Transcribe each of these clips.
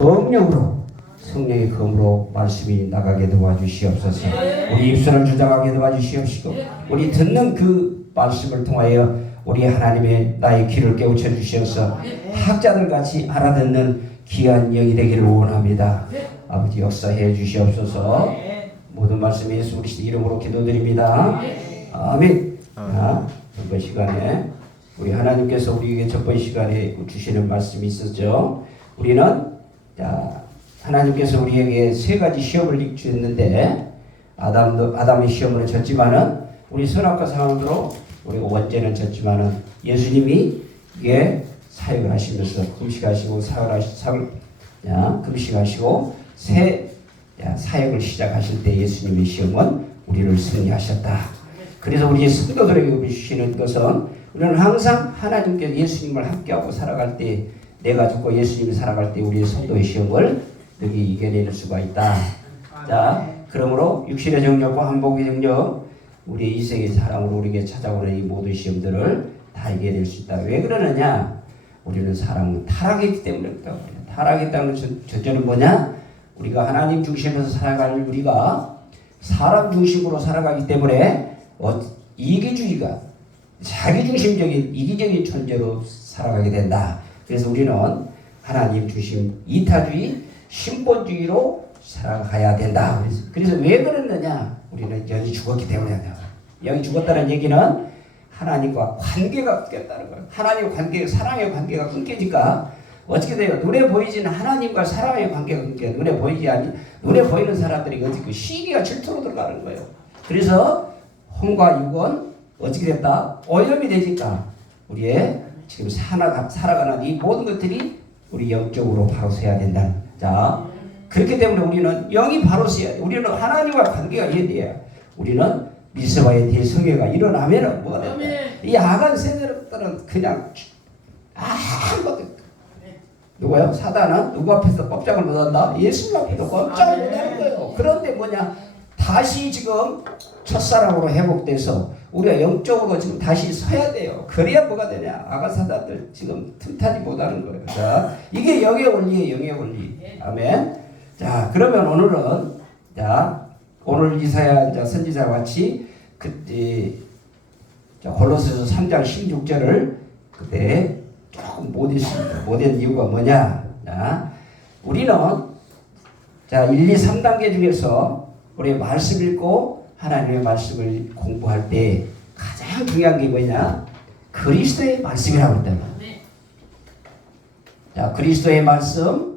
성령으로 성령의 검으로 말씀이 나가게 도와주시옵소서. 우리 입술을 주장하게 도와주시옵시고 우리 듣는 그 말씀을 통하여 우리 하나님의 나의 귀를 깨우쳐 주시어서 학자들 같이 알아듣는 귀한 영이 되기를 원합니다. 아버지 역사해 주시옵소서. 모든 말씀 예수 그리스도 이름으로 기도드립니다. 아멘. 이번 시간에 우리 하나님께서 우리에게 첫번 시간에 주시는 말씀이 있었죠. 우리는 하나님께서 우리에게 세 가지 시험을 주셨는데 아담의 시험으로 졌지만은 우리 선악과 상황으로 우리가 원죄는 졌지만은 예수님이 이게 사역을 하시면서 금식하시고 금식하시고 새 사역을 시작하실 때 예수님의 시험은 우리를 승리하셨다. 그래서 우리 성도들에게 주시는 것은 우리는 항상 하나님께 예수님을 함께하고 살아갈 때 내가 죽고 예수님이 살아갈 때 우리의 성도의 시험을 여기 이겨낼 수가 있다. 자, 그러므로 육신의 정력과 한복의 정력, 우리의 이생의 사랑으로 우리에게 찾아오는 이 모든 시험들을 다 이겨낼 수 있다. 왜 그러느냐? 우리는 사람은 타락했기 때문에 그렇다. 타락했다는 전제는 뭐냐? 우리가 하나님 중심에서 살아갈 우리가 사람 중심으로 살아가기 때문에 이기주의가 자기중심적인 이기적인 존재로 살아가게 된다. 그래서 우리는 하나님 중심 이타주의 신본주의로 살아가야 된다. 그래서 왜 그랬느냐? 우리는 영이 죽었기 때문에. 영이 죽었다는 얘기는 하나님과 관계가 끊겼다는 거예요. 하나님과 관계, 사랑의 관계가 끊겨지니까 어떻게 돼요? 눈에 보이지는 하나님과 사랑의 관계가 끊겨. 눈에 보이는 사람들이 어떻게 시기가 질투로 들어가는 거예요. 그래서 혼과 육은 어떻게 됐다? 오염이 되니까 우리의 지금 살아가는 이 모든 것들이 우리 영적으로 바로 서야 된다. 자, 그렇기 때문에 우리는 영이 바로 서야 돼. 우리는 하나님과 관계가 이어져야 돼. 우리는 미스바의 대성회가 일어나면은 뭐가 된다? 이 야간 세대들은 그냥 아무것도 누구요? 사단은 누구 앞에서 꼼짝을 못한다? 예수님 앞에도 꼼짝을 못하는 거예요. 그런데 뭐냐? 다시 지금 첫사랑으로 회복돼서 우리가 영적으로 지금 다시 서야 돼요. 그래야 뭐가 되냐? 아가사다들 지금 틈타지 못하는 거예요. 자, 이게 영의 원리예요. 영의 원리. 아멘. 자, 그러면 오늘은 오늘 이사야 선지자와 같이 그때 골로새서 3장 16절을 그때 조금 못한 이유가 뭐냐? 자, 우리는 1, 2, 3단계 중에서 우리 말씀 읽고 하나님의 말씀을 공부할 때 가장 중요한 게 뭐냐? 그리스도의 말씀이라고 했다는 거예요. 자, 그리스도의 말씀,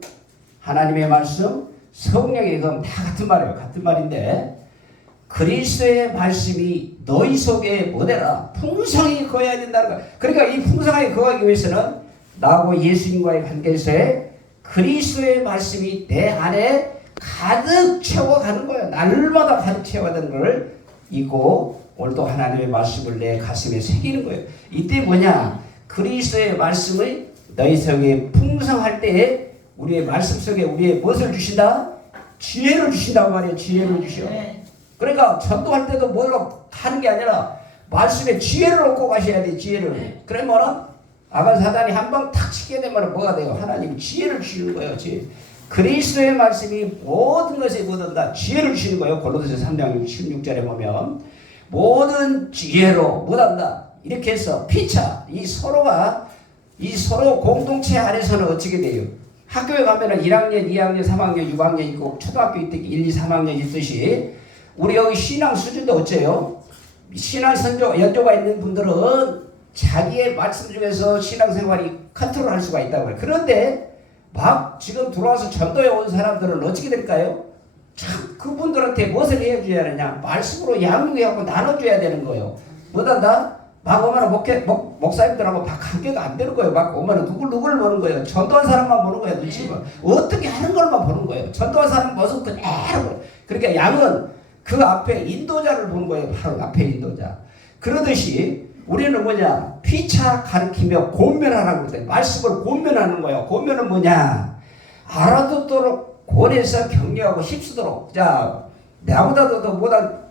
하나님의 말씀, 성령의 검 다 같은 말이에요. 같은 말인데 그리스도의 말씀이 너희 속에 뭐되라? 풍성히 거해야 된다는 거예요. 그러니까 이 풍성하게 거하기 위해서는 나하고 예수님과의 관계에서의 그리스도의 말씀이 내 안에 가득 채워가는 거예요. 날마다 가득 채워가는 걸 잊고 오늘도 하나님의 말씀을 내 가슴에 새기는 거예요. 이때 뭐냐? 그리스도의 말씀을 너희 속에 풍성할 때에 우리의 말씀 속에 우리의 무엇을 주신다? 지혜를 주신다고 말이에요. 지혜를 주셔. 그러니까 전도할 때도 뭘로 하는 게 아니라 말씀에 지혜를 얻고 가셔야 돼. 지혜를. 그러면은 아간사단이 한 방 탁 치게 되면 뭐가 돼요? 하나님이 지혜를 주시는 거예요. 지혜. 그리스도의 말씀이 모든 것에 모든 다 지혜를 주시는 거예요. 골로새서 3장 16절에 보면 모든 지혜로 못한다. 이렇게 해서 피차 이 서로 공동체 안에서는 어떻게 돼요? 학교에 가면은 1학년, 2학년, 3학년, 6학년 있고 초등학교 이때 1, 2, 3학년 있듯이 우리 여기 신앙 수준도 어째요? 신앙 연조가 있는 분들은 자기의 말씀 중에서 신앙생활이 컨트롤할 수가 있다고 해요. 그런데 막 지금 들어와서 전도에 온 사람들은 어떻게 될까요? 참 그분들한테 무엇을 해줘야 하느냐? 말씀으로 양육하고 나눠줘야 되는 거예요. 못한다? 막 오면은 목사님들하고 막 관계가 안 되는 거예요. 막 오면은 누굴 보는 거예요. 전도한 사람만 보는 거예요. 눈치가. 어떻게 하는 걸만 보는 거예요. 전도한 사람 모습 그대로. 그러니까 양은 그 앞에 인도자를 보는 거예요. 바로 앞에 인도자. 그러듯이 우리는 뭐냐? 피차 가르치며 권면하라고 그러대. 말씀을 권면하는 거예요. 권면은 뭐냐? 알아듣도록 권해서 격려하고 힘쓰도록. 자, 나보다도 더 못한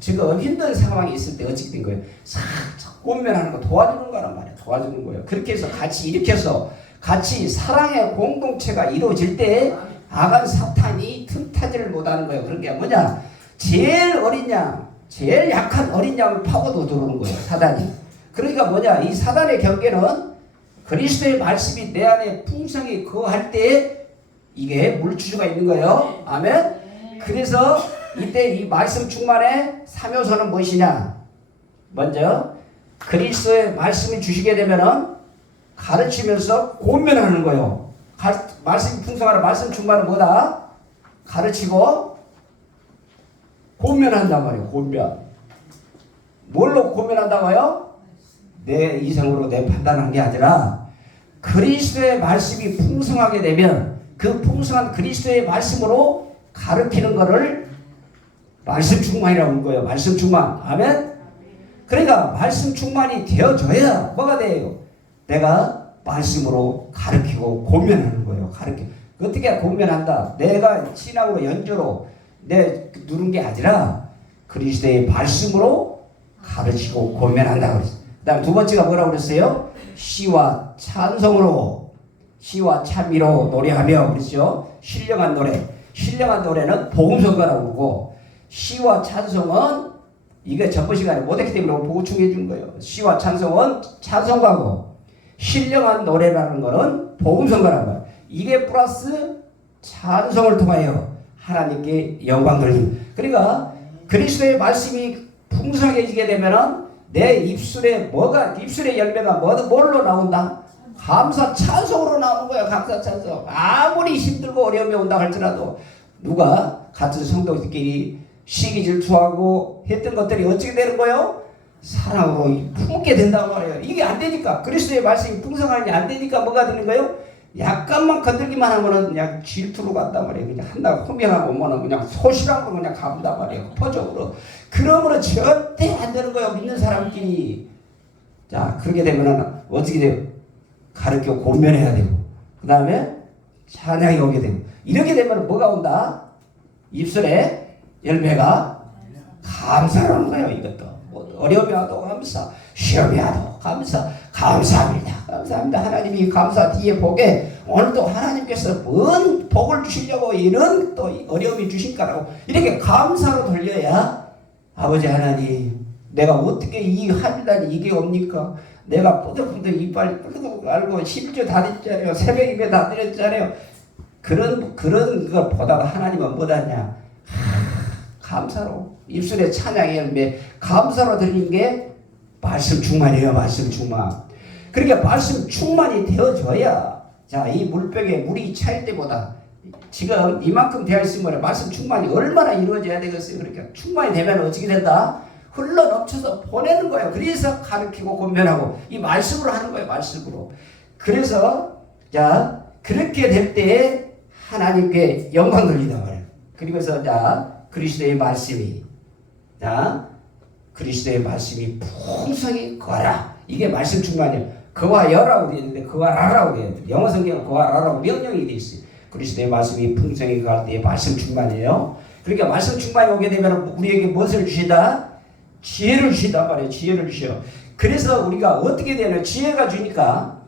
지금 힘든 상황이 있을 때 어떻게 된 거예요? 살짝 권면하는 거 도와주는 거란 말이에요. 도와주는 거예요. 그렇게 해서 같이 일으켜서 같이 사랑의 공동체가 이루어질 때 악한 사탄이 틈타지를 못하는 거예요. 그런 게 뭐냐? 제일 어린 양, 제일 약한 어린 양을 파고도 들어오는 거예요. 사단이. 그러니까 뭐냐? 이 사단의 경계는 그리스도의 말씀이 내 안에 풍성히 거할 때 이게 물주주가 있는 거예요. 아멘. 그래서 이때 이 말씀 충만의 3요소는 무엇이냐? 먼저 그리스도의 말씀을 주시게 되면은 가르치면서 권면하는 거예요. 말씀이 풍성하라. 말씀 충만은 뭐다? 가르치고 권면한단 말이에요. 권면. 뭘로 권면한다고요? 내 이성으로 내 판단한 게 아니라 그리스도의 말씀이 풍성하게 되면 그 풍성한 그리스도의 말씀으로 가르치는 것을 말씀 충만이라고 하는 거예요. 말씀 충만. 아멘? 그러니까 말씀 충만이 되어져야 뭐가 돼요? 내가 말씀으로 가르치고 권면하는 거예요. 어떻게 권면한다? 내가 신학으로 연주로 내 누른 게 아니라 그리스도의 말씀으로 가르치고 권면한다 그랬어요. 그 다음 두 번째가 뭐라고 그랬어요? 시와 찬송으로, 시와 찬미로 노래하며 그랬죠. 신령한 노래. 신령한 노래는 복음성가라고 그러고 시와 찬송은 이게 전번 시간에 못했기 때문에 보충해 준 거예요. 시와 찬송은 찬송가고 신령한 노래라는 거는 복음성가라는 거예요. 이게 플러스 찬송을 통하여 하나님께 영광 돌림. 그러니까 그리스도의 말씀이 풍성해지게 되면은 내 입술의 열매가 뭘로 나온다? 감사 찬송으로 나오는 거야. 감사 찬송. 아무리 힘들고 어려움이 온다 할지라도 누가 같은 성도들끼리 시기 질투하고 했던 것들이 어떻게 되는 거예요? 사랑으로 품게 된단 말이에요. 이게 안 되니까 그리스도의 말씀이 풍성하니 안 되니까 뭐가 되는 거예요? 약간만 건들기만 하면은 그냥 질투로 간단 말이에요. 그냥 한다고 호면하고 뭐는 그냥 소실하고 그냥 간단 말이에요. 포적으로. 그러면은 절대 안 되는 거예요. 믿는 사람끼리. 자, 그렇게 되면은 어떻게 돼요? 가르쳐 권면해야 되고 그 다음에 찬양이 오게 되고 이렇게 되면 뭐가 온다? 입술에 열매가 감사라는 거예요. 이것도 어려움이 와도 감사, 시험이 와도 감사, 감사합니다. 감사합니다. 하나님이 감사 뒤에 복에 오늘도 하나님께서 뭔 복을 주시려고 이런 또 어려움이 주실까라고 이렇게 감사로 돌려야 아버지 하나님 내가 어떻게 이 한 달이 이게 옵니까? 내가 뿌득뿌득 이빨 뿌득뿌득 알고 11주 다 됐잖아요. 새벽 예배 다 드렸잖아요. 그런 걸 보다가 하나님은 뭐다냐? 감사로 입술에 찬양의 열매 감사로 드리는 게 말씀 충만이에요. 말씀 충만. 그러니까 말씀 충만이 되어줘야 자, 이 물병에 물이 차일 때보다 지금 이만큼 되어 있으면 말씀 충만이 얼마나 이루어져야 되겠어요. 그러니까 충만이 되면 어떻게 된다? 흘러 넘쳐서 보내는 거예요. 그래서 가르치고 권면하고 이 말씀으로 하는 거예요. 말씀으로. 그래서 자 그렇게 될 때에 하나님께 영광 돌린단 말이에요. 그리고서 자 그리스도의 말씀이 풍성히 거하라. 이게 말씀 충만이에요. 그와 여라고 되어 있는데 그와 라라고 되어 있는데 영어 성경은 그와 라라고 명령이 되어 있어요. 그리스도의 말씀이 풍성히 거할 때에 말씀 충만이에요. 그러니까 말씀 충만이 오게 되면 우리에게 무엇을 주시다? 지혜를 주시단 말이에요. 지혜를 주셔. 그래서 우리가 어떻게 되냐? 지혜가 주니까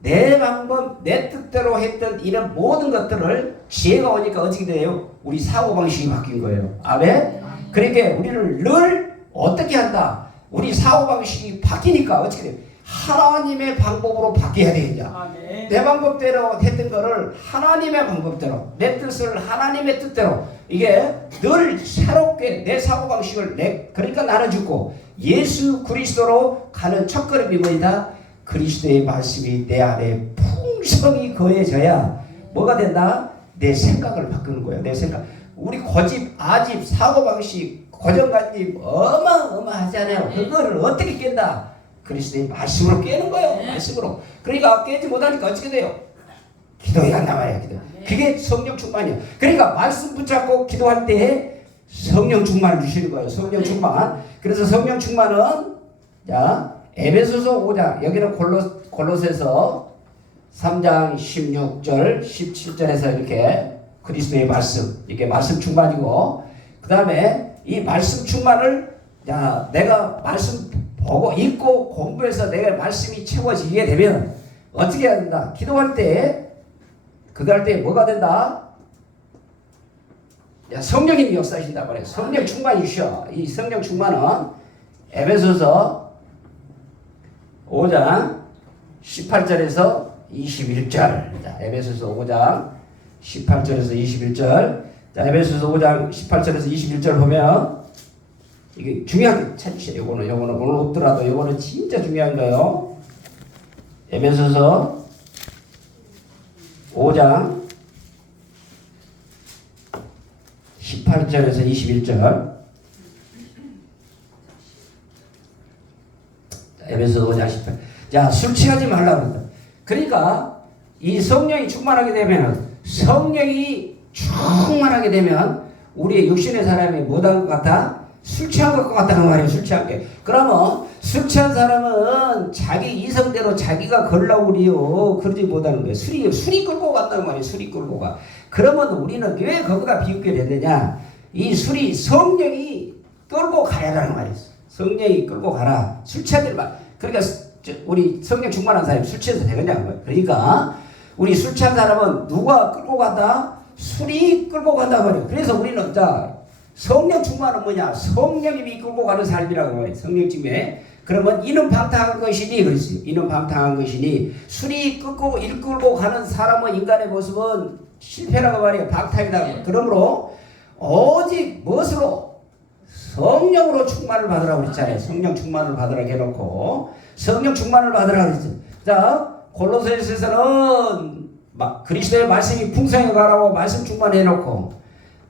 내 방법, 내 뜻대로 했던 이런 모든 것들을 지혜가 오니까 어떻게 돼요? 우리 사고방식이 바뀐 거예요. 아멘? 그러니까 우리를 늘 어떻게 한다? 우리 사고방식이 바뀌니까 어떻게 돼요? 하나님의 방법으로 바뀌어야 되겠냐? 내 방법대로 했던 거를 하나님의 방법대로, 내 뜻을 하나님의 뜻대로 이게 늘 새롭게 내 사고방식을 그러니까 나눠주고 예수 그리스도로 가는 첫걸음이 뭐이다? 그리스도의 말씀이 내 안에 풍성히 거해져야 뭐가 된다? 내 생각을 바꾸는 거예요. 내 생각. 우리 고집, 아집, 사고방식, 고정관념 어마어마하잖아요. 그거를 어떻게 깬다? 그리스도의 말씀으로 깨는 거예요. 말씀으로. 그러니까 깨지 못하니까 어떻게 돼요? 기도해야 한단 말이야. 기도. 그게 성령 충만이야. 그러니까 말씀 붙잡고 기도할 때 성령 충만을 주시는 거예요. 성령 충만. 그래서 성령 충만은 자 에베소서 5장 여기는 골로새서 3장 16절 17절에서 이렇게 그리스도의 말씀 이게 말씀 충만이고 그 다음에 이 말씀 충만을 야 내가 말씀 보고 읽고 공부해서 내가 말씀이 채워지게 되면 어떻게 해야 된다? 기도할 때, 그할 때 뭐가 된다? 야, 성령님이 역사하신다 말이에요. 성령 충만이셔. 이 성령 충만은 에베소서 5장 18절에서 21절. 자, 에베소서 5장 18절에서 21절. 자, 에베소서 5장 18절에서 21절 보면 이게 중요하게 찾으세요. 요거는 오늘 없더라도 요거는 진짜 중요한 거예요. 에베소서 5장 18절에서 21절. 에베소서 5장 18절. 자, 술 취하지 말라고 한다. 그러니까 이 성령이 충만하게 되면, 성령이 충만하게 되면 우리의 육신의 사람이 뭐한 것 같아? 술 취한 것 같다는 말이에요. 술 취한 게. 그러면 술 취한 사람은 자기 이성대로 자기가 걸라고 그래요. 그러지 못하는 거예요. 술이 끌고 간다는 말이에요. 술이 끌고 가. 그러면 우리는 왜 거기다 비웃게 되느냐? 이 술이 성령이 끌고 가라는 말이에요. 성령이 끌고 가라. 술 취하지 마. 그러니까 우리 성령 충만한 사람이 술 취해서 되겠냐는 거예요. 그러니까 우리 술 취한 사람은 누가 끌고 간다? 술이 끌고 간다 말이에요. 그래서 우리는 자, 성령 충만은 뭐냐? 성령님이 끌고 가는 삶이라고 해요. 성령 충만에. 그러면 이는 방탕한 것이니 그랬어요. 이는 방탕한 것이니 술이 이끌고 가는 사람은 인간의 모습은 실패라고 말이에요. 방탕이다. 그러므로 오직 무엇으로? 성령으로 충만을 받으라고 그랬잖아요. 성령 충만을 받으라고 해놓고 성령 충만을 받으라고 그랬죠. 자, 골로새서는 그리스도의 말씀이 풍성히 가라고 말씀 충만해놓고,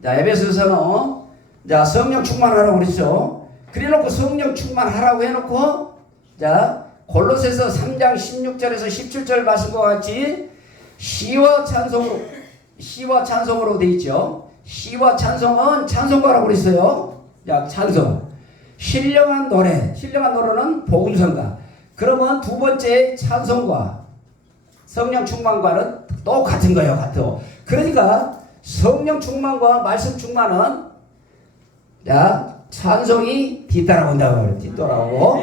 자, 에베소서는 자, 성령 충만하라고 그랬죠. 그래놓고 성령 충만하라고 해놓고, 자, 골로새서 3장 16절에서 17절 말씀과 같이 시와 찬송으로 돼 있죠. 시와 찬송은 찬송가라고 그랬어요. 자, 찬송. 신령한 노래는 복음성가. 그러면 두 번째 찬송과 성령 충만과는 똑같은 거예요. 같아요. 그러니까 성령 충만과 말씀 충만은 자, 찬송이 뒤따라온다고 그래요. 뒤따라오고.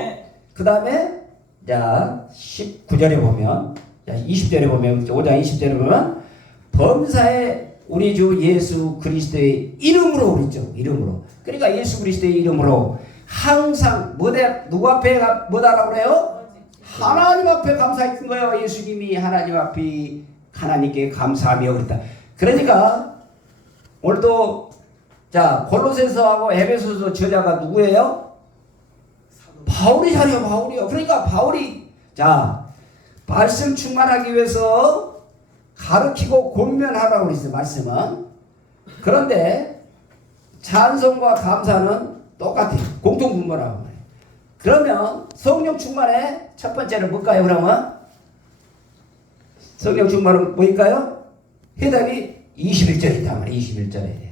그 다음에 자, 19절에 보면, 자, 20절에 보면, 5장 20절에 보면 범사에 우리 주 예수 그리스도의 이름으로 그랬죠. 이름으로. 그러니까 예수 그리스도의 이름으로 항상 누구 앞에 뭐다라고 그래요? 하나님 앞에 감사했던 거예요. 예수님이 하나님 앞에 하나님께 감사하며 그랬다. 그러니까 오늘도 자, 골로새서하고 에베소서 저자가 누구예요? 바울이잖아요. 바울이요. 그러니까 바울이 자, 말씀 충만하기 위해서 가르치고 권면하라고 그랬어요. 말씀은. 그런데 찬송과 감사는 똑같아요. 공통분모라고 말해요. 그러면 성령 충만의 첫 번째는 뭘까요? 그러면 성령 충만은 뭘까요? 해답이 21절에 있단 말이에요.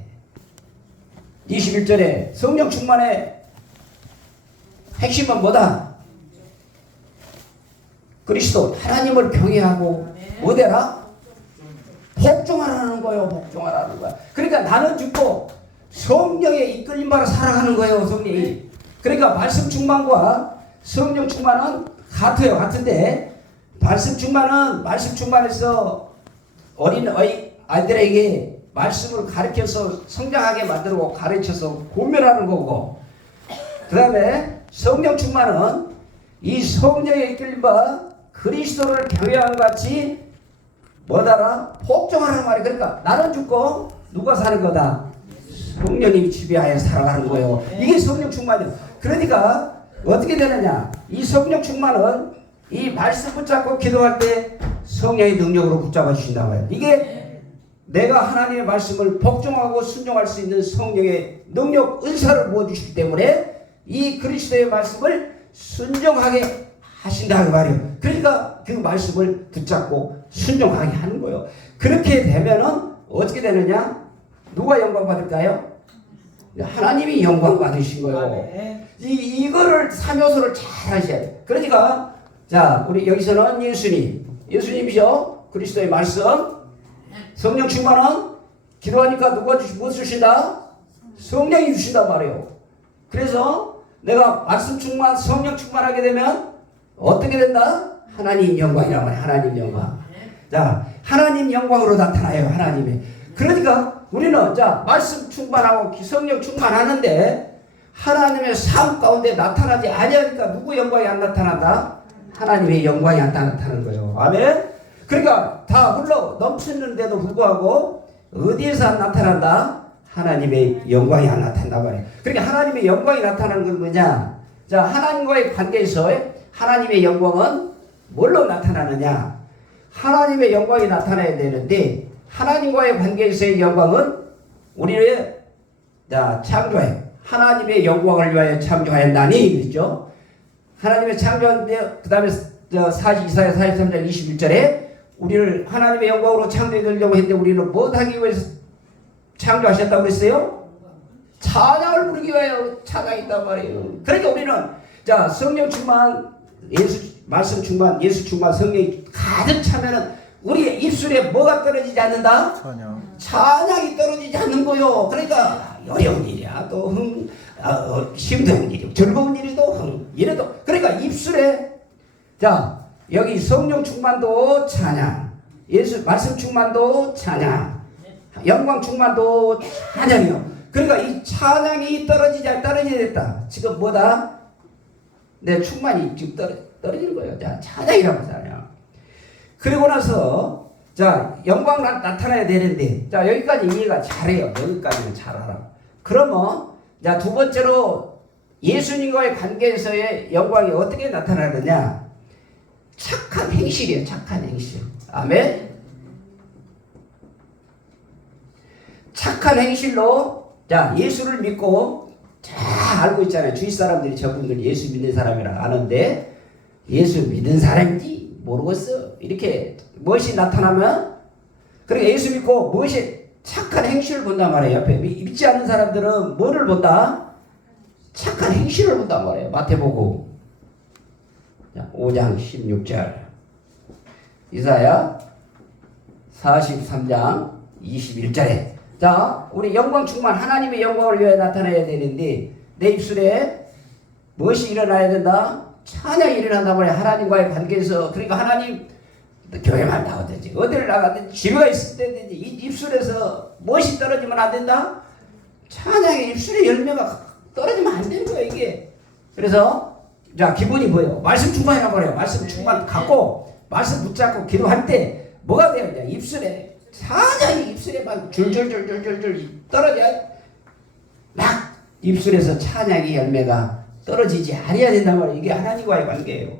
21절에 성령 충만의 핵심은 뭐다? 그리스도 하나님을 경외하고 뭐되라? 복종하라는 거예요. 복종하라는 거야. 그러니까 나는 죽고 성령의 이끌림 바라 살아가는 거예요. 성령이. 그러니까 말씀 충만과 성령 충만은 같아요. 같은데 말씀 충만해서 어린 아이들에게 말씀을 가르쳐서 성장하게 만들고 가르쳐서 고면하는 거고, 그 다음에 성령 충만은 이 성령의 이끌림과 그리스도를 경외함 같이 뭐다라? 복종하라는 말이. 그러니까 나는 죽고 누가 사는 거다? 성령님이 지배하여 살아가는 거예요. 이게 성령 충만이에요. 그러니까 어떻게 되느냐? 이 성령 충만은 이 말씀 붙잡고 기도할 때 성령의 능력으로 붙잡아 주신다고 해요. 이게 내가 하나님의 말씀을 복종하고 순종할 수 있는 성령의 능력, 은사를 부어주시기 때문에 이 그리스도의 말씀을 순종하게 하신다 그 말이에요. 그러니까 그 말씀을 붙잡고 순종하게 하는 거예요. 그렇게 되면은 어떻게 되느냐? 누가 영광 받을까요? 하나님이 영광 받으신 거예요. 이거를 3요소를 잘 하셔야 돼요. 그러니까 자, 우리 여기서는 예수님이죠. 그리스도의 말씀. 성령 충만은 기도하니까 누가 뭐 주신다? 성령이 주신단 말이에요. 그래서 내가 말씀 충만, 성령 충만하게 되면 어떻게 된다? 하나님 영광이라고 해요. 하나님 영광. 자, 하나님 영광으로 나타나요. 하나님의. 그러니까 우리는 자 말씀 충만하고 성령 충만하는데 하나님의 삶 가운데 나타나지 아니하니까 누구 영광이 안 나타난다? 하나님의 영광이 안 나타나는 거예요. 아멘. 그러니까 다 흘러 넘치는데도 불구하고 어디에서 안 나타난다? 하나님의 영광이 안 나타난다 말이에요. 그러니까 하나님의 영광이 나타나는 건 뭐냐? 자, 하나님과의 관계에서 하나님의 영광은 뭘로 나타나느냐? 하나님의 영광이 나타나야 되는데 하나님과의 관계에서의 영광은 우리의 창조해 하나님의 영광을 위하여 창조하였나니 그렇죠? 하나님의 창조한데 그 다음에 이사야 43장 21절에 우리를 하나님의 영광으로 창조해드리려고 했는데 우리는 무엇하기 위해서 창조하셨다고 그랬어요? 찬양을 부르기 위하여 찬양이 있단 말이에요. 그러니까 우리는 자 성령 충만 예수 말씀 충만 예수 충만 성령이 가득 차면은 우리의 입술에 뭐가 떨어지지 않는다? 찬양이 떨어지지 않는 거요. 그러니까 어려운 일이야 또 힘든 일이고 즐거운 일이도 이래도 그러니까 입술에 자 여기 성령 충만도 찬양 예수 말씀 충만도 찬양 영광 충만도 찬양이요. 그러니까 이 찬양이 떨어져야 됐다. 지금 뭐다? 내 충만이 지금 떨어지는 거예요. 자 찬양이라고 하잖아요. 그리고 나서 자 영광 나타나야 되는데 자 여기까지 이해가 잘해요. 여기까지는 잘 알아. 그러면 자 두 번째로 예수님과의 관계에서의 영광이 어떻게 나타나느냐? 착한 행실이에요. 착한 행실. 아멘. 착한 행실로 자 예수를 믿고 잘 알고 있잖아요. 주위 사람들이 저분들 예수 믿는 사람이라 아는데 예수 믿는 사람인지 모르겠어. 이렇게 무엇이 나타나면 그러니까 예수 믿고 무엇이 착한 행실을 본단 말이에요. 옆에 믿지 않는 사람들은 뭐를 본다? 착한 행실을 본단 말이에요. 마태복음 5장 16절 이사야 43장 21절에 자 우리 영광 충만 하나님의 영광을 위해 나타나야 되는데 내 입술에 무엇이 일어나야 된다? 찬양이 일어난단 말이에요. 하나님과의 관계에서 그러니까 하나님 교회만 나오든지 어디를 나가든지 집에가 있을 때든지 이 입술에서 무엇이 떨어지면 안 된다? 찬양의 입술의 열매가 떨어지면 안 되는 거예요 이게. 그래서 자 기본이 뭐예요? 말씀 충만이라고 그래요. 말씀 충만 갖고 말씀 붙잡고 기도할 때 뭐가 돼야 돼? 입술에 찬양이 입술에만 줄줄줄줄줄 떨어져야 막 입술에서 찬양의 열매가 떨어지지 않아야 된단 말이에요. 이게 하나님과의 관계예요.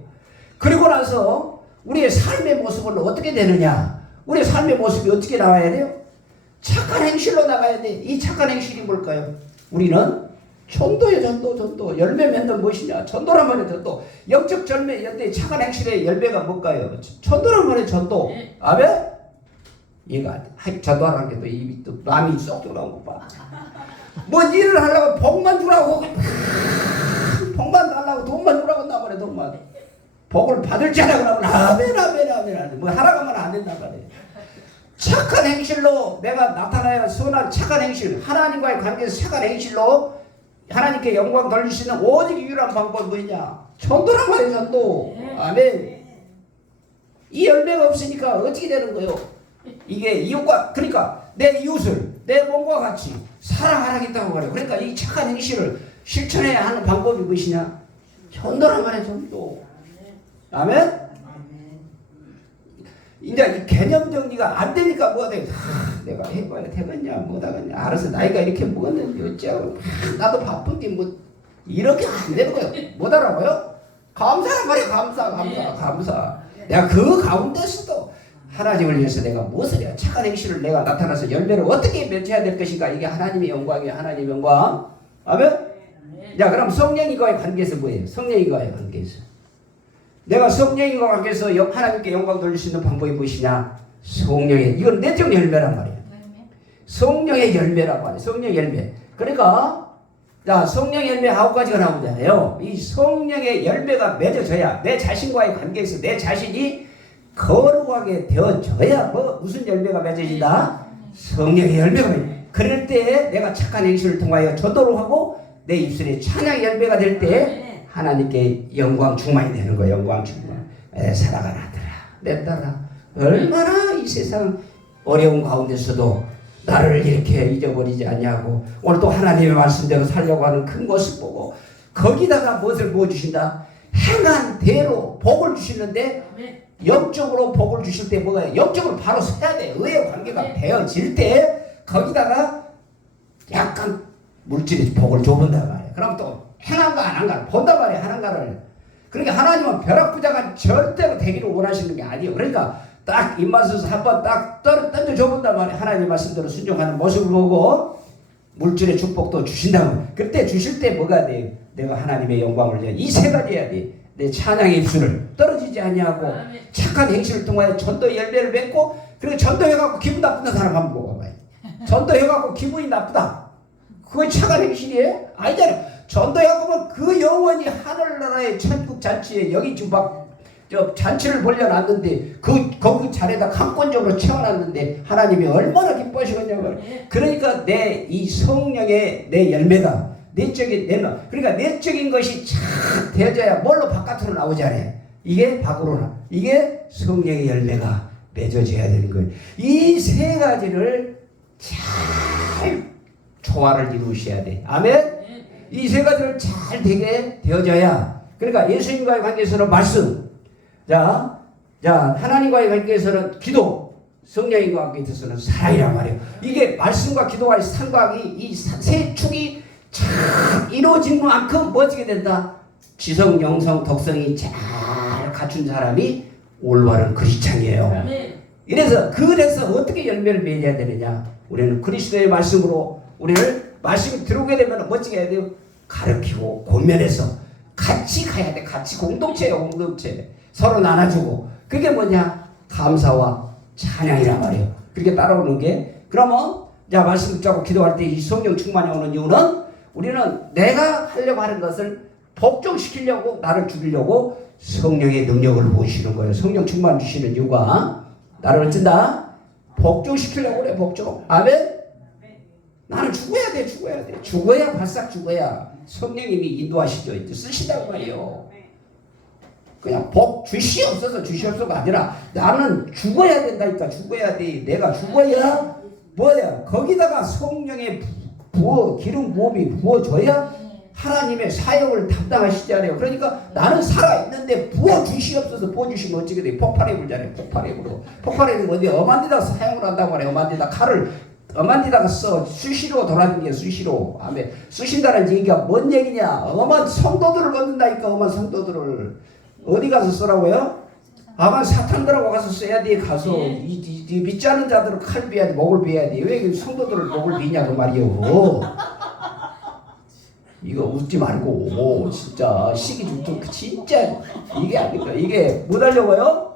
그리고 나서 우리의 삶의 모습은 어떻게 되느냐? 우리의 삶의 모습이 어떻게 나와야 돼요? 착한 행실로 나가야 돼. 이 착한 행실이 뭘까요? 우리는 전도예요. 전도. 열매 맺는 무엇이냐? 전도란 말이에요. 전도. 영적 열매, 착한 행실의 열매가 뭘까요? 전도란 말이에요. 전도. 아멘? 얘가 전도하라는 게 또 입이 또 남이 쏙 들어간 거 봐. 뭐 일을 하려고 복만 주라고 복만 달라고 돈만 주라고 한단 말이에요. 돈만. 복을 받을 줄 알고 나면 아멘. 뭐 하라고 하면 안 된단 말이에요. 착한 행실로 내가 나타나야 선한 착한 행실 하나님과의 관계에서 착한 행실로 하나님께 영광 돌릴 수 있는 오직 유일한 방법은 뭐냐? 전도란 말이에요. 전도. 아멘. 이 열매가 없으니까 어떻게 되는 거예요? 이게 이웃과 그러니까 내 이웃을 내 몸과 같이 사랑하라겠다고 말해요. 그러니까 이 착한 행실을 실천해야 하는 방법이 무엇이냐? 전도란 말이에요. 전도. 아멘. 이제 이 개념 정리가 안 되니까 뭐가 돼? 내가 해봐야 되겠냐, 못하겠냐. 알아서 나이가 이렇게 먹었는데 어쩌고 나도 바쁜데 뭐 이렇게 안 되는 거예요. 못 알아봐요? 감사란 말이에요. 감사. 내가 그 가운데서도 하나님을 위해서 내가 무엇을 해야 착한 행실을 내가 나타나서 열매를 어떻게 맺어야 될 것인가. 이게 하나님의 영광이에요. 하나님의 영광. 아멘? 자, 그럼 성령님과의 관계에서 뭐예요? 성령님과의 관계에서 내가 성령님과 관계에서 하나님께 영광 돌릴 수 있는 방법이 무엇이냐? 성령의 이건 내적 열매란 말이에요. 성령의 열매라고 하네. 성령의 열매. 그러니까 자 성령의 열매 9가지가 나오잖아요. 이 성령의 열매가 맺어져야 내 자신과의 관계에서 내 자신이 거룩하게 되어져야 뭐 무슨 열매가 맺어진다? 성령의 열매가 그럴 때 내가 착한 행실을 통하여 전도를 하고 내 입술에 찬양의 열매가 될 때 하나님께 영광 충만이 되는 거예요. 영광 충만. 살아가라더라. 내 딸아, 얼마나 이 세상 어려운 가운데서도 나를 이렇게 잊어버리지 않냐고 오늘 또 하나님의 말씀대로 살려고 하는 큰 것을 보고 거기다가 무엇을 부어주신다? 행한 대로 복을 주시는데 영적으로 복을 주실 때 뭐가 영적으로 바로 서야 돼. 의의 관계가 되어질 때 거기다가 약간 물질의 복을 줘본단 말이야. 그럼 또 행한가 안 한가를 본단 말이야. 하는가를. 그러니까 하나님은 벼락부자가 절대로 되기를 원하시는 게 아니에요. 그러니까 딱 입맛에서 한번 딱 던져줘 본단 말이야. 하나님 말씀대로 순종하는 모습을 보고 물질의 축복도 주신다면 그때 주실 때 뭐가 돼? 내가 하나님의 영광을 위해 이 세 가지 해야 돼. 내 찬양의 입술을 떨어지지 아니하고 착한 행실을 통하여 전도 열매를 맺고 그리고 전도해갖고 기분 나쁜 사람 한번 먹어봐요. 전도해갖고 기분이 나쁘다. 그게 착한 행실이에요? 아니잖아요. 전도해갖고 그 영혼이 하늘나라의 천국 잔치에 여기 지금 막 잔치를 벌려놨는데 거기 자리에다 강권적으로 채워놨는데 하나님이 얼마나 기뻐하시겠냐고. 그러니까 내 이 성령의 내 열매가 내적인 내면 그러니까 내적인 것이 잘 되어져야 뭘로 바깥으로 나오지 않아요. 이게 밖으로 나. 이게 성령의 열매가 맺어져야 되는 거예요. 이 세 가지를 잘 조화를 이루셔야 돼. 아멘. 이 세 가지를 잘 되게 되어져야. 그러니까 예수님과의 관계에서는 말씀. 자 하나님과의 관계에서는 기도. 성령과 관계에서는 사랑이란 말이에요. 이게 말씀과 기도와의 상관이 이 세 축이 잘 이루어진 만큼 뭐 어떻게 된다? 지성, 영성, 덕성이 잘 갖춘 사람이 올바른 그리스도인이에요. 그래서 어떻게 열매를 맺어야 되느냐? 우리는 그리스도의 말씀으로 우리를 말씀이 들어오게 되면 멋지게 해야 돼요. 가르치고 권면해서 같이 가야 돼. 같이 공동체예요. 공동체. 서로 나눠주고 그게 뭐냐? 감사와 찬양이란 말이에요. 그렇게 따라오는 게 그러면 말씀 붙잡고 기도할 때 이 성령 충만이 오는 이유는 우리는 내가 하려고 하는 것을 복종시키려고 나를 죽이려고 성령의 능력을 보시는 거예요. 성령 충만 주시는 이유가 나를 어쩐다? 복종시키려고 그래. 복종. 아멘? 나는 죽어야 돼. 죽어야 바싹 죽어야 성령님이 인도하시죠. 쓰시다고 말이에요. 그냥 복 주시옵소서가 아니라 나는 죽어야 된다니까. 죽어야 돼. 내가 죽어야 뭐야? 거기다가 성령의 기름 부음이 부어줘야 하나님의 사역을 담당하시잖아요. 그러니까 나는 살아있는데 부어주시옵소서. 부어주시면 어떻게 돼? 폭발해 불잖아요. 폭발해 불면 어디 엄한 데다가 사용을 한단 말이에요. 엄한 데다가 칼을 엄한 데다가 써. 수시로 돌아다니는 게 수시로. 아멘. 쓰신다는 얘기가 뭔 얘기냐? 엄한 성도들을 얻는다니까. 엄한 성도들을 어디 가서 쓰라고요? 아마 사탄들하고 가서 써야 돼. 가서 이 믿지 않는 자들을 칼 비야 돼. 목을 비야 돼. 왜 성도들을 목을 비냐고 말이요. 이거 웃지 말고 진짜 시기 죽도 진짜 이게 아닙니까? 이게 뭐 하려고요?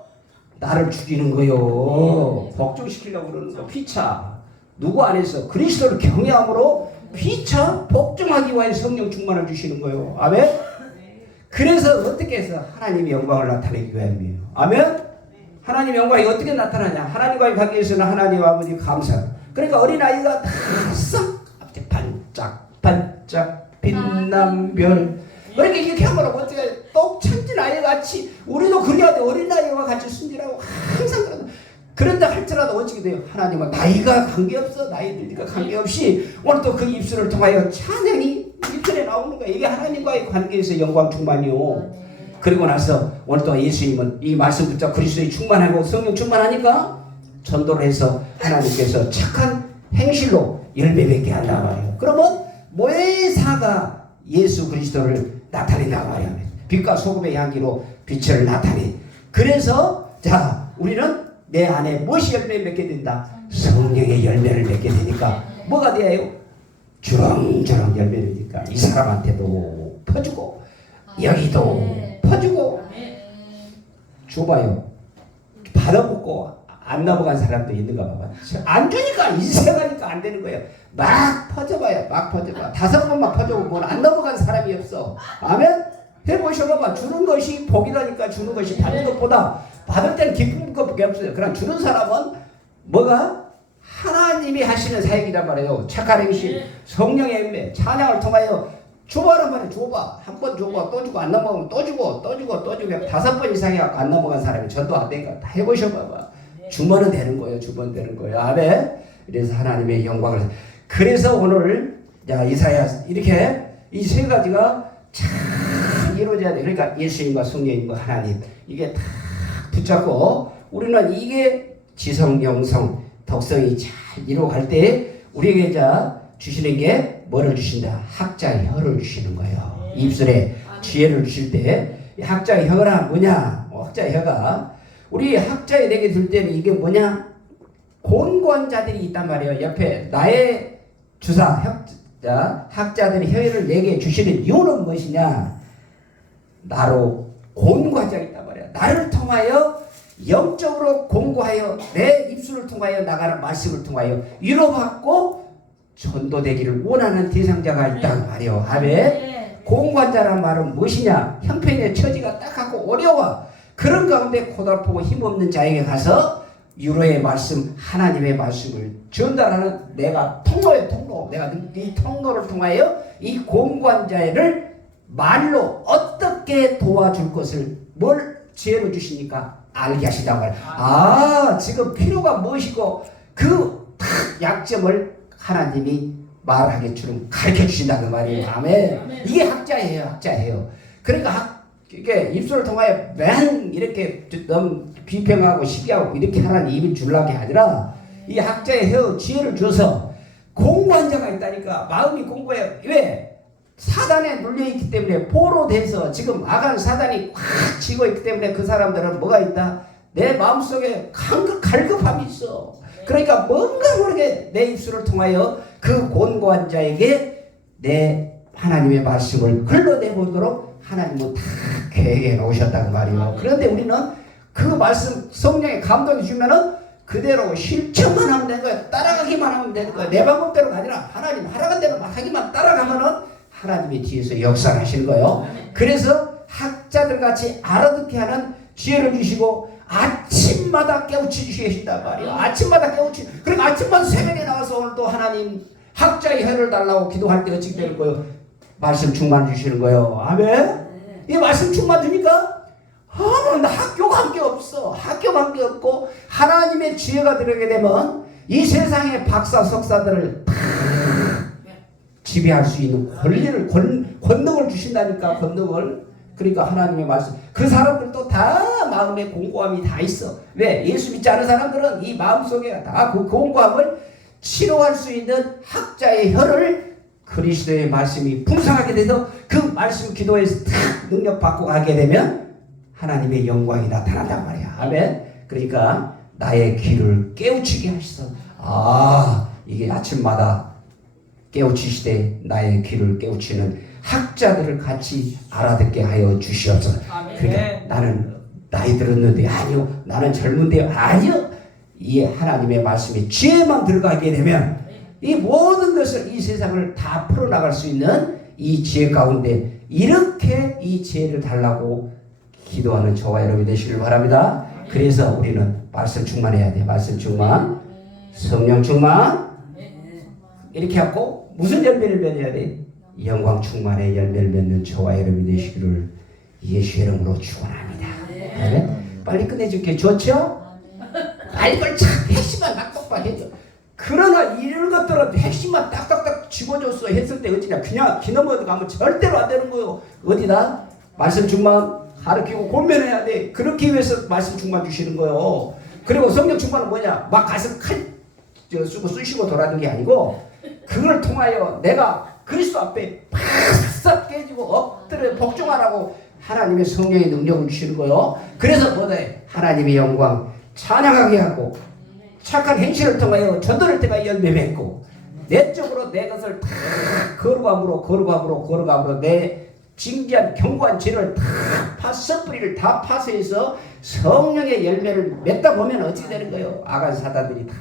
나를 죽이는 거요. 복종시키려고 그러는 거. 피차. 누구 안에서 그리스도를 경외함으로 피차 복종하기 위해 성령 충만을 주시는 거요. 아멘. 그래서 어떻게 해서 하나님의 영광을 나타내기 위함이에요. 아멘? 하나님의 영광이 어떻게 나타나냐? 하나님과의 관계에서는 하나님 아버지 감사. 그러니까 어린아이가 다 싹 반짝반짝 빛난 별. 그러니까 이렇게 하면 어떻게 똑천진 아이같이 우리도 그래야 돼. 어린아이와 같이 순진하고 항상 그런다 할지라도 어찌게 돼요? 하나님은 나이가 관계없어. 나이 들니까 관계없이 오늘 또 그 입술을 통하여 찬양이 입술에 나오는 거야. 이게 하나님과의 관계에서 영광 충만이요. 그리고 나서 오늘 또 예수님은 이 말씀 붙잡고 그리스도의 충만하고 성령 충만하니까 전도를 해서 하나님께서 착한 행실로 열매 맺게 한단 말이에요. 그러면 모회사가 예수 그리스도를 나타낸단 말이에요. 빛과 소금의 향기로 빛을 나타내. 그래서 우리는 내 안에 무엇이 열매 맺게 된다? 성령의 열매를 맺게 되니까 뭐가 돼요? 주렁주렁 열매를 맺으니까 이 사람한테도 퍼주고 여기도 퍼주고. 줘봐요. 받아먹고 안 넘어간 사람도 있는가 봐봐. 안 주니까 인생하니까 안 되는 거예요. 막 퍼져봐요. 막 퍼져봐. 5번만 퍼져보면 안 넘어간 사람이 없어. 아멘? 해보셔봐. 주는 것이 복이라니까. 주는 것이 받는 것보다 받을 때는 기쁜 것밖에 없어요. 그럼 주는 사람은 뭐가? 하나님이 하시는 사역이란 말이에요. 착한 행실, 성령의 열매, 찬양을 통하여 줘봐란 말이야. 줘봐. 한 번 줘봐. 또 주고 안 넘어가면 또 주고 또 주고 또 주고 5번 이상 해갖고 안 넘어간 사람이 전도 안 되니까 다 해보셔봐봐. 주면은 되는 거예요. 주면 되는 거예요. 아멘. 그래서 하나님의 영광을. 그래서 오늘 이사야 이렇게 이 세 가지가 참 이루어져야 돼. 그러니까 예수님과 성령님과 하나님 이게 다 붙잡고 우리는 이게 지성, 영성, 덕성이 잘 이루어갈 때 우리에게 주시는 게 뭐를 주신다? 학자의 혀를 주시는 거예요. 입술에 지혜를 주실 때 학자의 혀가 뭐냐? 학자의 혀가 우리 학자의 내게 들 때는 이게 뭐냐? 곤고한 자들이 있단 말이에요. 옆에 나의 주사 학자들이 혀를 내게 주시는 이유는 무엇이냐? 나로 곤고한 자가 있단 말이에요. 나를 통하여 영적으로 공고하여 내 입술을 통하여 나가는 말씀을 통하여 위로받고 전도되기를 원하는 대상자가 있단 말이에요. 아멘. 공고한 자란 말은 무엇이냐? 형편의 처지가 딱하고 어려워. 그런 가운데 고달프고 힘없는 자에게 가서 위로의 말씀, 하나님의 말씀을 전달하는 내가 통로예요. 통로. 내가 이 통로를 통하여 이 공고한 자를 말로 어떻게 도와줄 것을 뭘 지혜로 주시니까 알게 하시단 말이에요. 지금 필요가 무엇이고 그 약점을 하나님이 말하게 주는 가르쳐 주신다는 말이에요. 아멘. 이게 학자예요. 학자예요. 그러니까 이게 입술을 통하여 맨 이렇게 너무 비평하고 시기하고 이렇게 하나님 입을 주려는 게 아니라 이 학자의 혀 지혜를 줘서 공고한 자가 있다니까. 마음이 공고해요. 왜? 사단에 눌려있기 때문에 포로돼서 지금 악한 사단이 꽉 쥐고 있기 때문에 그 사람들은 뭐가 있다? 내 마음속에 갈급함이 있어. 그러니까 뭔가 모르게 내 입술을 통하여 그 곤고한 자에게 내 하나님의 말씀을 흘러내보도록 하나님은 다 계획해 놓으셨다는 말이에요. 그런데 우리는 그 말씀 성령의 감동이 주면은 그대로 실천만 하면 되는 거야. 따라가기만 하면 되는 거야. 내 방법대로가 아니라 하나님 하라는 대로 하기만 따라가면은 하나님이 뒤에서 역사를 하시는 거예요. 그래서 학자들 같이 알아듣게 하는 지혜를 주시고 아침마다 깨우쳐 주신단 말이에요. 아침마다 깨우쳐. 그러니까 아침마다 새벽에 나와서 오늘 또 하나님 학자의 혀를 달라고 기도할 때 어떻게 되는 거예요? 말씀 충만 주시는 거예요. 아멘. 이 말씀 충만 주니까 학교가 한 게 없어. 학교가 한 게 없고 하나님의 지혜가 들어오게 되면 이 세상의 박사 석사들을 다 지배할 수 있는 권리를 권능을 주신다니까. 권능을. 그러니까 하나님의 말씀. 그 사람들도 다 마음의 공고함이 다 있어. 왜? 예수 믿지 않은 사람들은 이 마음속에 다 그 공고함을 치료할 수 있는 학자의 혀를 그리스도의 말씀이 풍성하게 돼서 그 말씀 기도에서 다 능력받고 가게 되면 하나님의 영광이 나타난단 말이야. 아멘. 그러니까 나의 귀를 깨우치게 하시소. 이게 아침마다 깨우치시되 나의 귀를 깨우치는 학자들을 같이 알아듣게 하여 주시옵소서. 그러니까 나는 나이 들었는데 아니요. 나는 젊은데 아니요. 이 하나님의 말씀에 지혜만 들어가게 되면 이 모든 것을 이 세상을 다 풀어나갈 수 있는 이 지혜 가운데 이렇게 이 지혜를 달라고 기도하는 저와 여러분이 되시길 바랍니다. 그래서 우리는 말씀 충만해야 돼. 말씀 충만, 성령 충만. 이렇게 하고 무슨 열매를 맺어야 돼? 영광 충만의 열매를 맺는 저와 여러분이 되시기를 예수 이름으로 축원합니다. 빨리 끝내줄게. 좋죠? 이걸 참 핵심만 딱딱딱 해줘. 그러나 이런 것들은 핵심만 딱딱딱 집어줬어 했을 때 어찌냐? 그냥 기넘어도 가면 절대로 안 되는 거예요. 어디다? 말씀 충만 가르치고 권면해야 돼. 그렇게 위해서 말씀 충만 주시는 거예요. 그리고 성령 충만은 뭐냐? 막 가서 칼 쓰고 쑤시고 돌아가는 게 아니고 그걸 통하여 내가 그리스도 앞에 팍싹 깨지고 엎드려 복종하라고 하나님의 성령의 능력을 주시는 거예요. 그래서 뭐래? 하나님의 영광 찬양하게 하고 착한 행실을 통하여 전도를 통하여 열매 맺고 내적으로 내 것을 다 거룩함으로 내 진지한 견고한 죄를 다 썩뿌리를 다 파쇄해서 성령의 열매를 맺다 보면 어떻게 되는 거예요? 악한 사단들이 다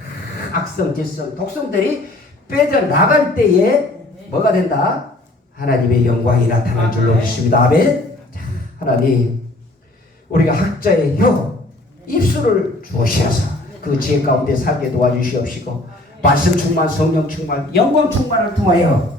악성, 재성, 독성들이 빼져나갈 때에 뭐가 된다? 하나님의 영광이 나타날 줄로 믿습니다. 아멘. 하나님 우리가 학자의 혀 입술을 주시어서 그 지혜 가운데 살게 도와주시옵시고 말씀 충만, 성령 충만, 영광 충만을 통하여